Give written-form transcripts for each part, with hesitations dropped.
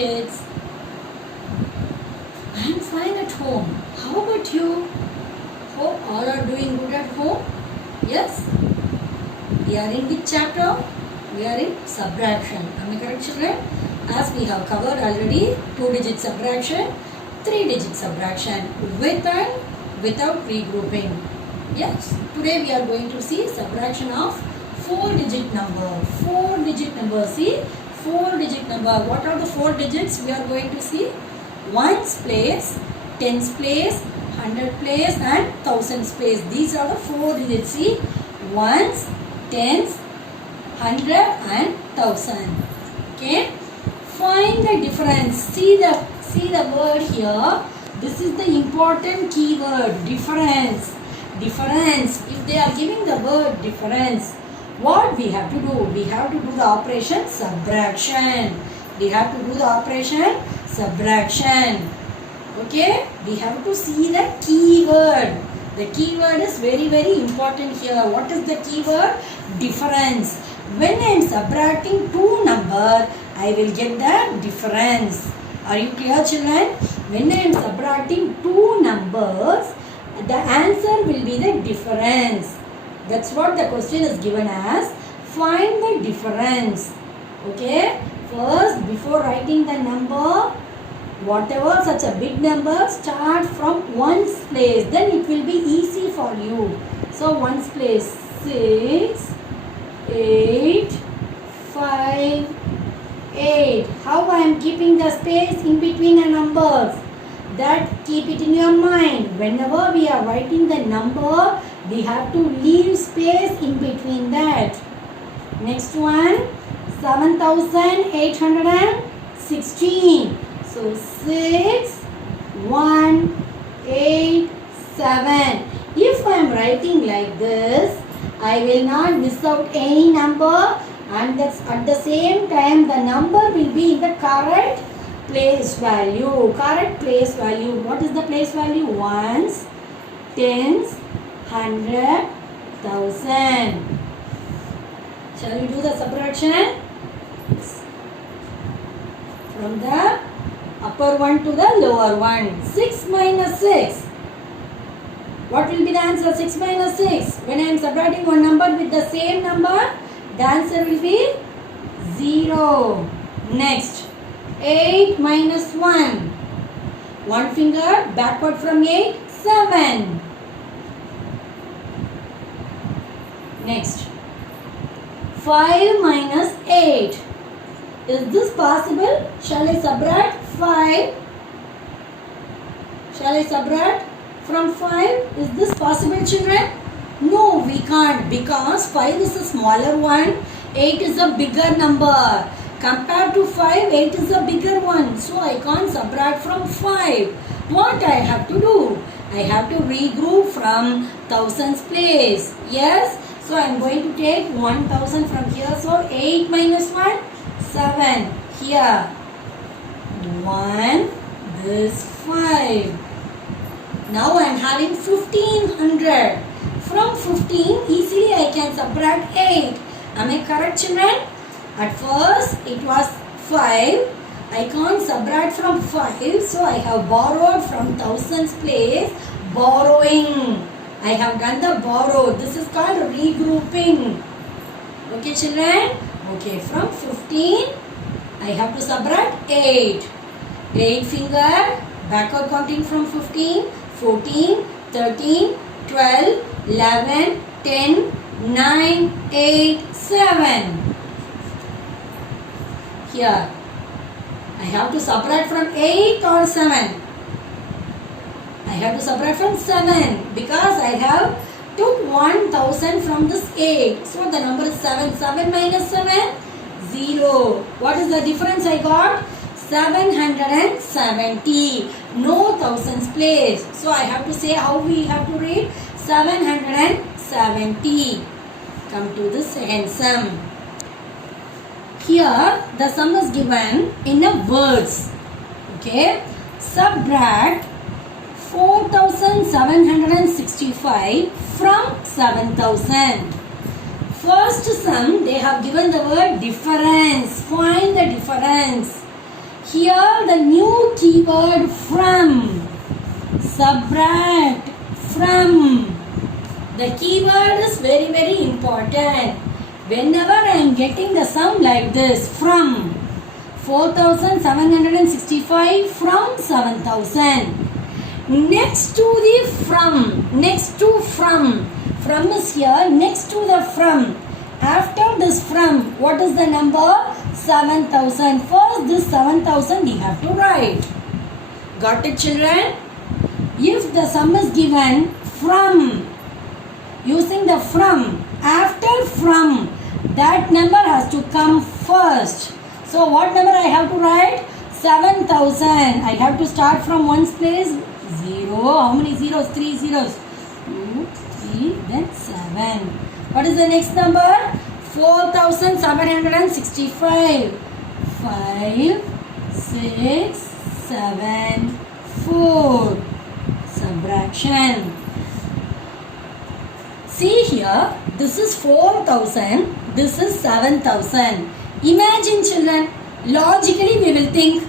kids? I am fine at home. How about you? Hope all are doing good at home. Yes? We are in which chapter? We are in subtraction. Am I correct, children? As we have covered already 2-digit subtraction, 3-digit subtraction with and without regrouping. Yes? Today we are going to see subtraction of 4-digit number. 4-digit number. See? 4-digit number. What are the 4 digits we are going to see? Ones place, tens place, 100 place and thousands place. These are the 4 digits. See? Ones, tens, 100 and 1000. Okay? Find the difference. See the word here. This is the important keyword. Difference. Difference. If they are giving the word difference, what we have to do? We have to do the operation subtraction. We have to do the operation subtraction. Okay? We have to see the keyword. The keyword is very, very important here. What is the keyword? Difference. When I am subtracting 2 numbers, I will get the difference. Are you clear, children? When I am subtracting 2 numbers, the answer will be the difference. That's what the question is given as. Find the difference. Okay? First, before writing the number, whatever such a big number, start from ones place. Then it will be easy for you. So, ones place 6, 8, 5, 8. How I am keeping the space in between the numbers? That keep it in your mind. Whenever we are writing the number, we have to leave space in between that. Next one, 7,816. So 6, 1, 8, 7. If I am writing like this, I will not miss out any number, and that's at the same time the number will be in the correct place value. Correct place value. What is the place value? Ones, tens, 100, 1000. Shall we do the subtraction? From the upper one to the lower one. 6 minus 6. What will be the answer? 6 minus 6. When I am subtracting one number with the same number, the answer will be 0. Next. 8 minus 1. One finger backward from 8. 7. Next. 5 minus 8. Is this possible? Shall I subtract 5? Shall I subtract from 5? Is this possible, children? No, we can't, because 5 is a smaller one, 8 is a bigger number. Compared to 5, 8 is a bigger one. So I can't subtract from 5. What I have to do? I have to regroup from thousands place. Yes? So I am going to take 1000 from here. So 8 minus 1, 7. Here. 1. This 5. Now I am having 1500. From 15, easily I can subtract 8. Am I correct, children? At first, it was 5. I can't subtract from 5. So I have borrowed from thousands place. Borrowing. I have done the borrow. This is called regrouping. Okay, children? Okay, from 15, I have to subtract 8. 8 finger, backward counting from 15, 14, 13, 12, 11, 10, 9, 8, 7. Here, I have to subtract from 8 or 7. I have to subtract from 7 because I have took 1000 from this 8. So the number is 7. 7 minus 7, 0. What is the difference I got? 770. No thousands place. So I have to say how we have to read 770. Come to the second sum. Here the sum is given in a words. Okay. Subtract 4765 from 7000. First sum, they have given the word difference. Find the difference. Here the new keyword from. Subtract from. The keyword is very very important. Whenever I am getting the sum like this, from 4765 from 7000. Next to the from, next to from is here, next to the from. After this from, what is the number? 7000. First this 7000 we have to write. Got it, children? If the sum is given from, using the from, after from, that number has to come first. So what number I have to write? 7000. I have to start from one's place. 0. How many zeros? 3 zeros. 2, 3, then 7. What is the next number? 4765. 5, 6, 7, 4. Subtraction. See here, this is 4000, this is 7000. Imagine, children, logically we will think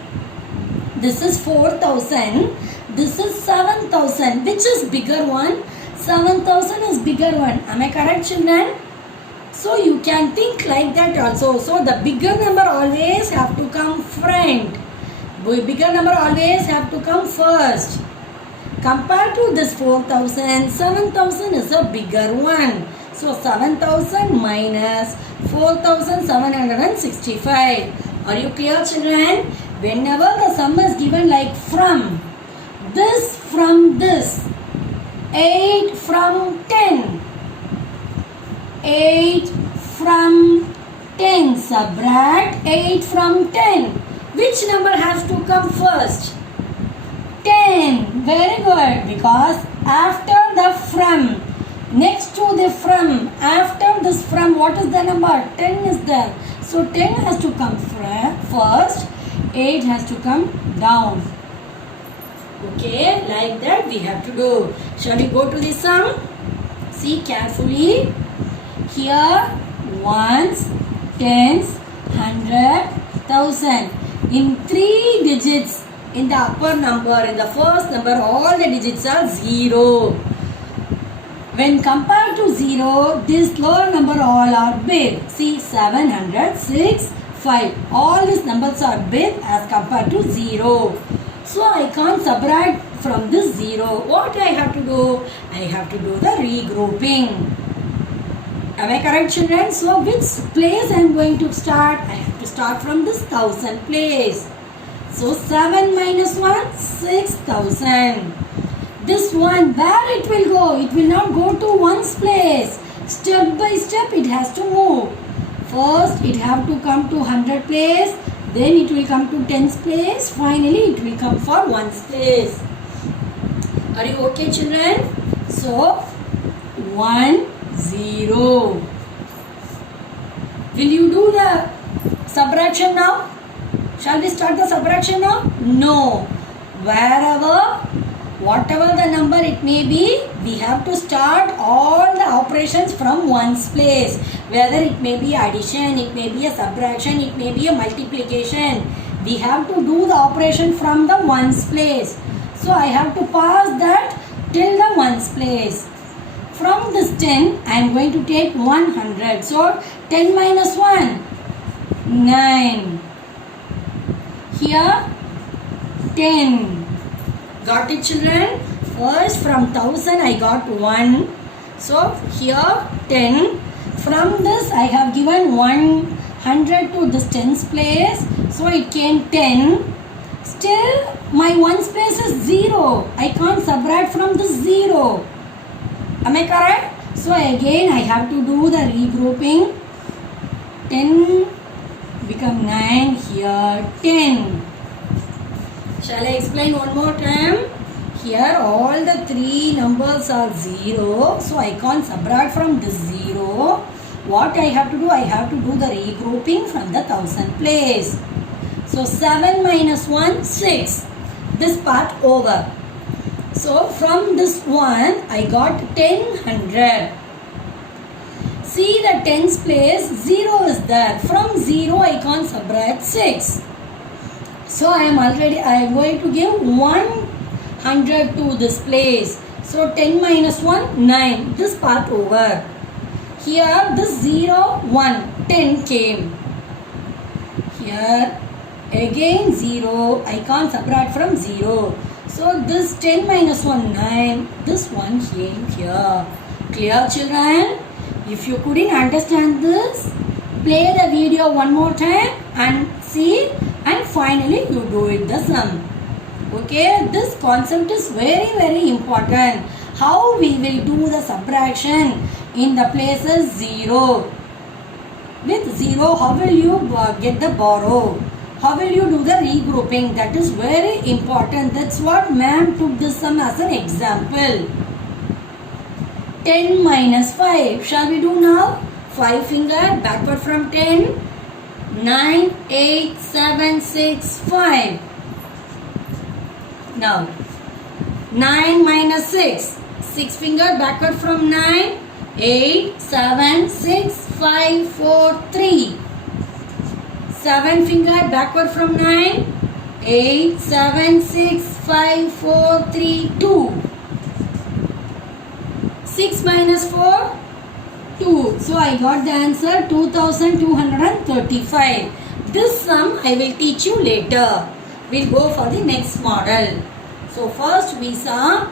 this is 4000, this is 7000. Which is bigger one? 7000 is bigger one. Am I correct, children? So you can think like that also. So the bigger number always have to come front. Bigger number always have to come first. Compared to this 4000, 7000 is a bigger one. So 7000 minus 4765. Are you clear, children? Whenever the sum is given like from this, 8 from 10. 8 from 10. Subtract 8 from 10. Which number has to come first? 10. Very good. Because after the from, next to the from, after this from, what is the number? 10 is there. So 10 has to come first. 8 has to come down. Okay, like that we have to do. Shall we go to the sum? See carefully. Here, ones, tens, 100, 1000. In 3 digits, in the upper number, in the first number, all the digits are 0. When compared to 0, this lower number all are big. See, 700, 6, 5. All these numbers are big as compared to 0. So I can't subtract from this 0. What I have to do? I have to do the regrouping. Am I correct, children? So which place I am going to start? I have to start from this 1000 place. So 7 minus 1, 6000. This one, where it will go? It will not go to one's place. Step by step it has to move. First it have to come to 100 place. Then it will come to tens place. Finally it will come for one's place. Are you okay, children? So 1, 0. Will you do the subtraction now? Shall we start the subtraction now? No. Whatever the number it may be, we have to start all the operations from one's place. Whether it may be addition, it may be a subtraction, it may be a multiplication. We have to do the operation from the one's place. So I have to pass that till the one's place. From this 10, I am going to take 100. So 10 minus 1, 9. Here 10. Got it, children? First from 1000 I got 1. So here 10. From this I have given 100 to this tens place. So it came 10. Still my ones place is 0. I can't subtract from this 0. Am I correct? So again I have to do the regrouping. 10 become 9. Here 10. Shall I explain one more time? Here all the 3 numbers are 0. So I can't subtract from this 0. What I have to do? I have to do the regrouping from the 1000 place. So 7 minus 1, 6. This part over. So from this 1 I got 1000. See the tens place 0 is there. From 0 I can't subtract 6. So I am going to give 100 to this place. So 10 minus 1, 9. This part over. Here this 0, 1, 10 came. Here again 0. I can't subtract from 0. So this 10 minus 1, 9. This one came here. Clear, children? If you couldn't understand this, play the video one more time and see, and finally you do it the sum. Okay, this concept is very important. How we will do the subtraction in the places 0. With 0, how will you get the borrow? How will you do the regrouping? That is very important. That's what ma'am took this sum as an example. 10 minus 5. Shall we do now? 5 finger backward from 10. 9, 8, 7, 6, 5. Now 9 minus 6. 6 finger backward from 9. 8, 7, 6, 5, 4, 3. 7 finger backward from 9. 8, 7, 6, 5, 4, 3, 2. 6 minus 4, 2. So I got the answer 2235. This sum I will teach you later. We'll go for the next model. So first we saw